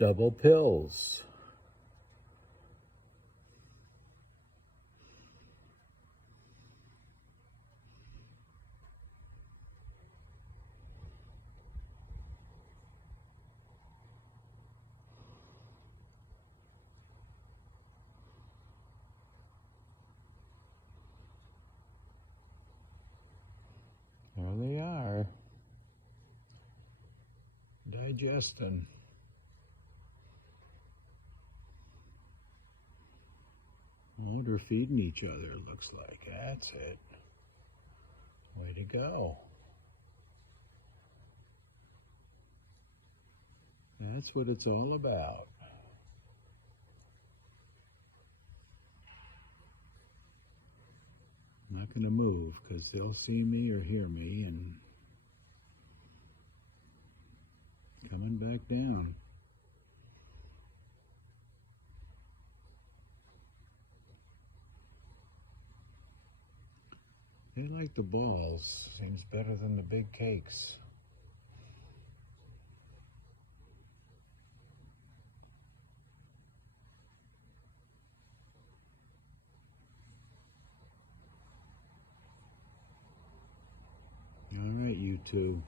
double pills. There they are, digesting. Oh, they're feeding each other, it looks like. That's it. Way to go. That's what it's all about. I'm not going to move because they'll see me or hear me and coming back down. They like the balls. Seems better than the big cakes. All right, you two.